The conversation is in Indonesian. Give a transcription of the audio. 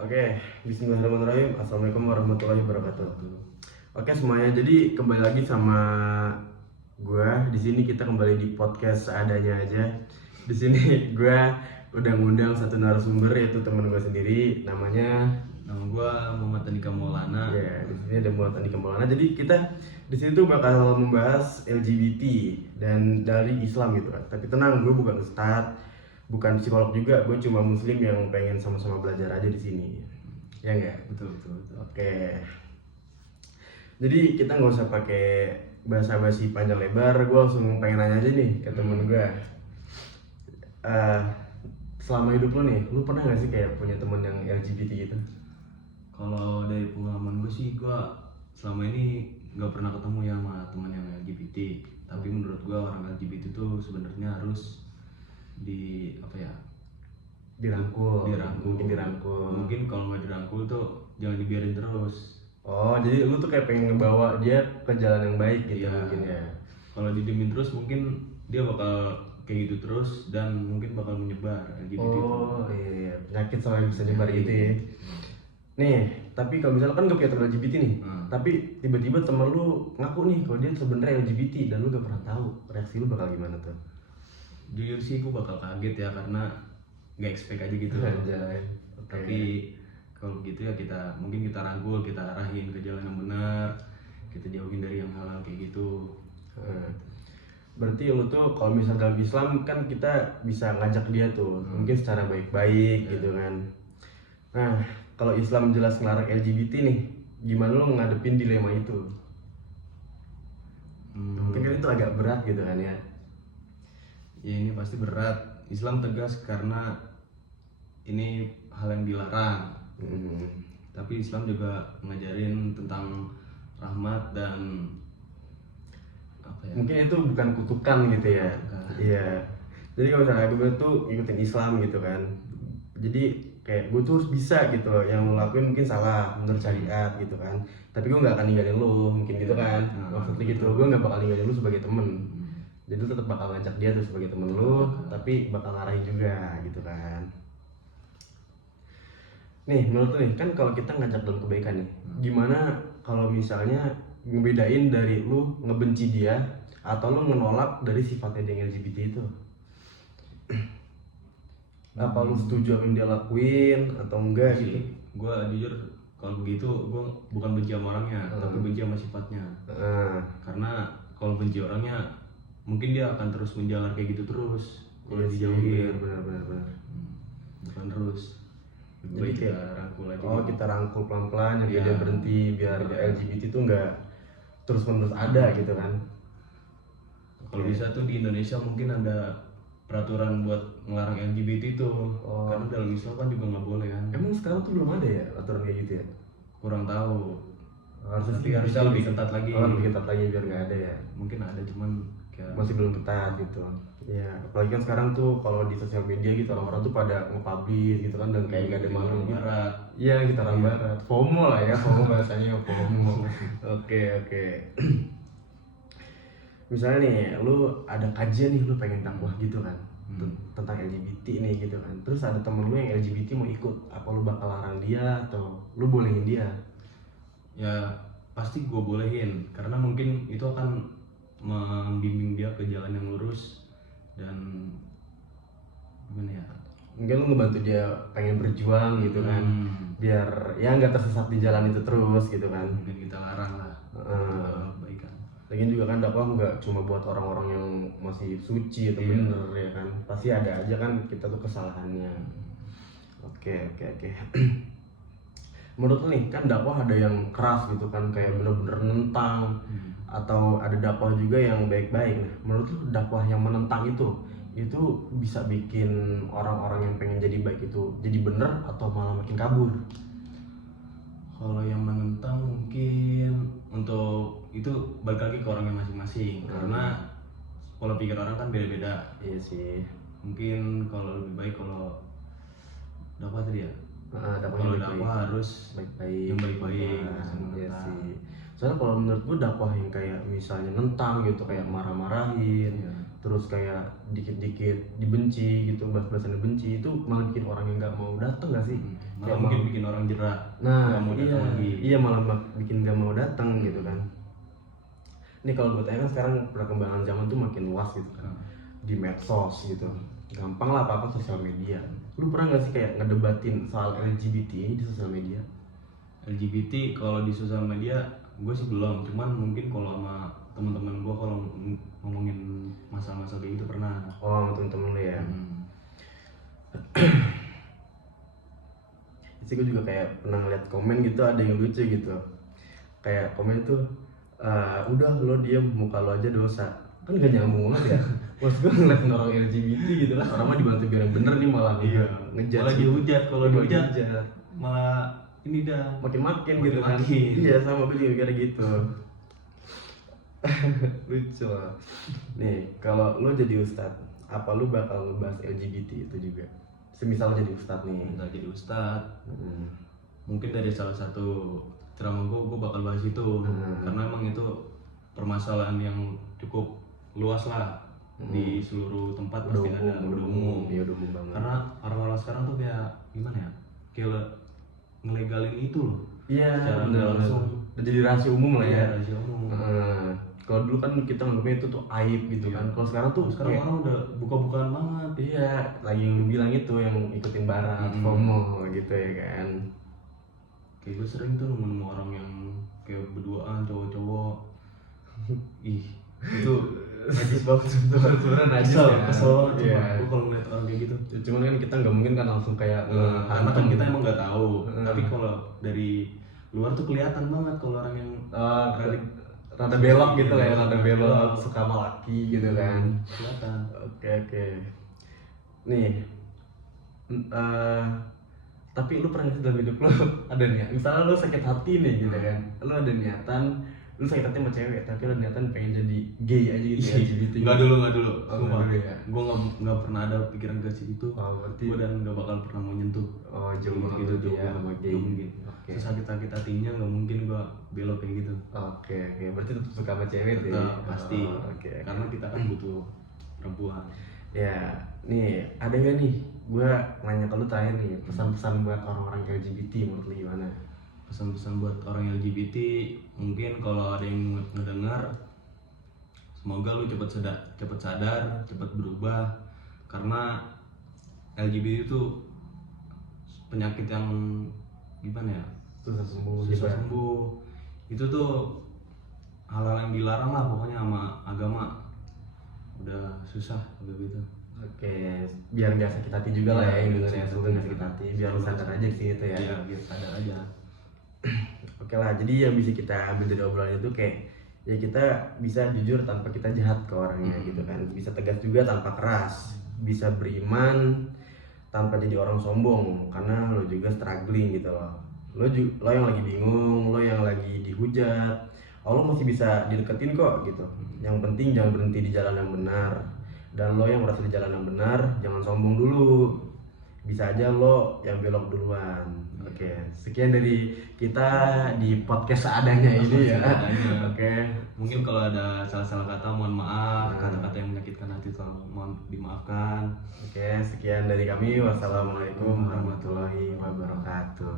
Oke, bismillahirrahmanirrahim. Assalamualaikum warahmatullahi wabarakatuh. Oke semuanya, jadi kembali lagi sama gua. Di sini kita kembali di podcast seadanya aja. Di sini gua udah ngundang satu narasumber yaitu teman gua sendiri, namanya Nama gue Muhammad Andika Maulana. ya, di sini ada Muhammad Andika Maulana. Jadi kita di sini tuh bakal membahas LGBT dan dari Islam gitu kan. Tapi tenang, gue bukan ustadz, bukan psikolog juga, gue cuma muslim yang pengen sama-sama belajar aja di sini. Ya enggak? Betul. Oke. Jadi kita nggak usah pakai basa-basi panjang lebar. Gue langsung pengen nanya aja nih ke temen gue. Selama hidup lo nih, lo pernah nggak sih kayak punya temen yang LGBT gitu? Kalau dari pengalaman gue sih, gue selama ini nggak pernah ketemu ya sama teman yang LGBT. Tapi menurut gue orang LGBT itu sebenarnya harus Dirangkul. dirangkul. Mungkin dirangkul. Mungkin kalau nggak dirangkul tuh jangan dibiarin terus. Oh, jadi lu tuh kayak pengen ngebawa dia ke jalan yang baik gitu Iya. mungkin ya. Kalau didiemin terus mungkin dia bakal kayak gitu terus dan mungkin bakal menyebar LGBT itu. Oh iya, penyakit soalnya bisa nyebar gitu ya. Nih, tapi kalau misalnya kan gak punya teman LGBT nih, tapi tiba-tiba temen lu ngaku nih kalau dia sebenarnya LGBT dan lu gak pernah tahu, reaksi lu bakal gimana tuh? Jujur sih gue bakal kaget ya, karena nggak expect aja gitu. Anjay. Tapi kalau gitu ya mungkin kita rangkul, kita arahin ke jalan yang benar, kita jauhin dari yang hal-hal kayak gitu. Berarti lu tuh kalau misalnya dalam Islam kan kita bisa ngajak dia tuh, mungkin secara baik-baik gitu kan. Nah, kalau Islam jelas ngelarang LGBT nih, gimana lu ngadepin dilema itu? Mungkin kan itu agak berat gitu kan ya. Ya ini pasti berat. Islam tegas karena ini hal yang dilarang. Tapi Islam juga ngajarin tentang rahmat dan apa ya? Mungkin itu bukan kutukan gitu ya. Iya. Jadi kalau misalnya gue tuh ikutin Islam gitu kan. Jadi kayak gue tuh harus bisa gitu loh. Yang lo lakuin mungkin salah menurut syariat gitu kan. Tapi gue nggak akan ninggalin lo, mungkin gitu kan. Maksudnya gitu. Gue nggak bakal ninggalin lo sebagai temen. Jadi lu tetap bakal ngajak dia tuh sebagai temen lu, tapi bakal ngarahin juga gitu kan. Nih, menurut lu nih, kan kalau kita ngajak dalam kebaikan nih, gimana kalau misalnya ngebedain dari lu ngebenci dia atau lu menolak dari sifatnya dia yang LGBT itu? Apa lu setuju apa yang dia lakuin atau enggak gitu? Gue jujur kalau begitu gue bukan benci sama orangnya, tapi benci sama sifatnya. Karena kalau benci orangnya mungkin dia akan terus menjalar kayak gitu terus. Kalau dijauhin, benar. bukan terus. Jadi Kita kayak rangkul aja. kita rangkul pelan-pelan sampai dia berhenti biar LGBT itu enggak terus-menerus ada gitu kan. Kalau bisa tuh di Indonesia mungkin ada peraturan buat ngelarang LGBT itu. Karena dalam Islam kan juga nggak boleh kan. Emang sekarang tuh belum ada ya aturan kayak gitu ya? Kurang tahu. Harusnya Bisa lebih ketat lagi. lebih ketat lagi biar nggak ada ya. Mungkin ada cuman Masih belum ketat gitu. Ya, apalagi kan sekarang tuh kalau di sosial media gitu orang-orang tuh pada nge-publish gitu kan dan kayak gak ada malu gitu. barat. Iya, kita orang barat. FOMO lah ya, FOMO bahasanya FOMO. Oke. Misalnya nih, lu ada kajian nih, lu pengen dakwah gitu kan tentang LGBT nih gitu kan. Terus ada temen lu yang LGBT mau ikut, apa lu bakal larang dia atau lu bolehin dia? Ya pasti gue bolehin, karena mungkin itu akan membimbing dia ke jalan yang lurus dan gimana ya? Mungkin lu ngebantu dia pengen berjuang gitu kan, biar ya nggak tersesat di jalan itu terus gitu kan. Mungkin kita larang lah. Kebaikan. Lagian juga kan dakwah nggak cuma buat orang-orang yang masih suci atau bener ya kan, pasti ada aja kan kita tuh kesalahannya. Oke. Menurut lu nih kan dakwah ada yang keras gitu kan, kayak bener-bener nentang, atau ada dakwah juga yang baik-baik. Nah, menurut lu dakwah yang menentang itu bisa bikin orang-orang yang pengen jadi baik itu jadi bener atau malah makin kabur? Kalau yang menentang mungkin untuk itu balik lagi ke orangnya masing-masing. Karena pola pikir orang kan beda-beda. Iya sih. Mungkin kalau lebih baik kalau dakwah tadi ya. Dakwah harus baik-baik. yang baik-baik. Iya sih. Soalnya kalau menurut gue dakwah yang kayak misalnya nentang gitu, kayak marah-marahin, terus kayak dikit-dikit dibenci gitu, bahas-bahasan dibenci, itu malah bikin orang yang nggak mau datang nggak sih? malah mungkin bikin orang jerah, nah nggak mau datang lagi. iya malah bikin gak mau datang gitu kan. Ini kalau gue tanya kan sekarang perkembangan zaman tuh makin luas gitu kan, di medsos gitu, gampang lah apa sosial media. Lu pernah gak sih kayak ngedebatin soal LGBT ini di sosial media? LGBT kalau di sosial media gue sih belum, cuman mungkin kalau sama teman-teman gue kalau ngomongin masalah-masalah kayak gitu pernah. Oh, sama temen-temen lu ya. Sih gue juga kayak pernah ngeliat komen gitu, ada yang lucu gitu, kayak komen itu udah lo diem, muka lo aja dosa. Kan gak nyambung banget ya. Maksud gue ngeliat orang LGBT gitu kan, orang mah dibantu biar yang bener nih malah ngejat, malah dihujat. Kalau dihujat dihujat malah ini dah makin gitu kan. Iya, sama gue juga kayak gitu. Lucu lah. Nih kalau lo jadi ustadz, apa lo bakal ngebahas LGBT itu juga? Semisal jadi ustadz nih. nggak jadi ustadz, mungkin dari salah satu ceramah gue bakal bahas itu. Karena emang itu permasalahan yang cukup luas lah, di seluruh tempat pasti ada, udah umum. Iya, udah umum banget. Karena orang-orang sekarang tuh kayak gimana ya, kayak ngelegalin itu loh. Iya, secara nggak langsung udah jadi rahasia umum lah ya. rahasia umum. Kalau dulu kan kita nganggapnya itu tuh aib gitu kan. Kalau sekarang tuh Sekarang orang udah buka-bukaan banget. iya, lagi yang lu bilang itu yang ikutin barat, FOMO gitu ya kan. Kayak gue sering tuh nemu orang yang kayak berduaan cowok-cowok. Ih, itu Najis banget sebenarnya, najis kesel, ya. kesel banget. Iya. Gue kalau ngeliat orang kayak gitu. Cuman kan kita nggak mungkin kan langsung kayak Karena kan kita emang nggak tahu. Tapi kalau dari luar tuh kelihatan banget kalau orang yang rada belok gitu lah ya, rada belok, suka sama laki gitu kan. kelihatan. Oke. Nih, tapi lu pernah nggak sih dalam hidup lu ada niat, misalnya lu sakit hati nih gitu kan, lu ada niatan, lu sakit hati sama cewek tapi lu niatan pengen jadi gay aja gitu ya, LGBT. Nggak dulu. Oh, Sumpah. nggak dulu ya? Gue nggak pernah ada pikiran ke situ. Oh, berarti Gue dan nggak bakal pernah mau nyentuh. oh jauh banget gitu ya sama gay. Nggak mungkin. Oke. Sesakit-sakit hatinya nggak mungkin gue belok kayak gitu. Oke, berarti tetap suka sama cewek tuh ya? Tetap, pasti. Oke. Karena kita kan butuh perempuan. Ya, nih ada nggak nih? Gue nanya ke lu terakhir nih, pesan-pesan buat orang-orang LGBT menurut lu gimana? Pesan-pesan buat orang LGBT, mungkin kalau ada yang ngedengar, semoga lu cepet sadar, cepet berubah. Karena LGBT itu penyakit yang gimana ya? Susah sembuh. Susah sembuh. Itu tuh hal-hal yang dilarang lah pokoknya sama agama. Udah susah udah gitu. Oke, biar nggak sakit hati juga lah ya, yang dengerin sebelum nggak sakit hati, biar lu sadar aja sih itu ya. Iya, biar sadar aja. Oke lah, jadi yang bisa kita ambil dari obrolan itu kayak ya kita bisa jujur tanpa kita jahat ke orangnya gitu kan, bisa tegas juga tanpa keras, bisa beriman tanpa jadi orang sombong karena lo juga struggling gitu loh. Lo yang lagi bingung, lo yang lagi dihujat, Allah masih bisa dideketin kok gitu. Yang penting jangan berhenti di jalan yang benar, dan lo yang merasa di jalan yang benar jangan sombong dulu, bisa aja lo yang belok duluan. Oke, sekian dari kita di podcast seadanya ini ya. Oke. Mungkin kalau ada salah-salah kata mohon maaf, kata-kata yang menyakitkan hati tolong mohon dimaafkan. Oke, sekian dari kami. Wassalamualaikum warahmatullahi wabarakatuh.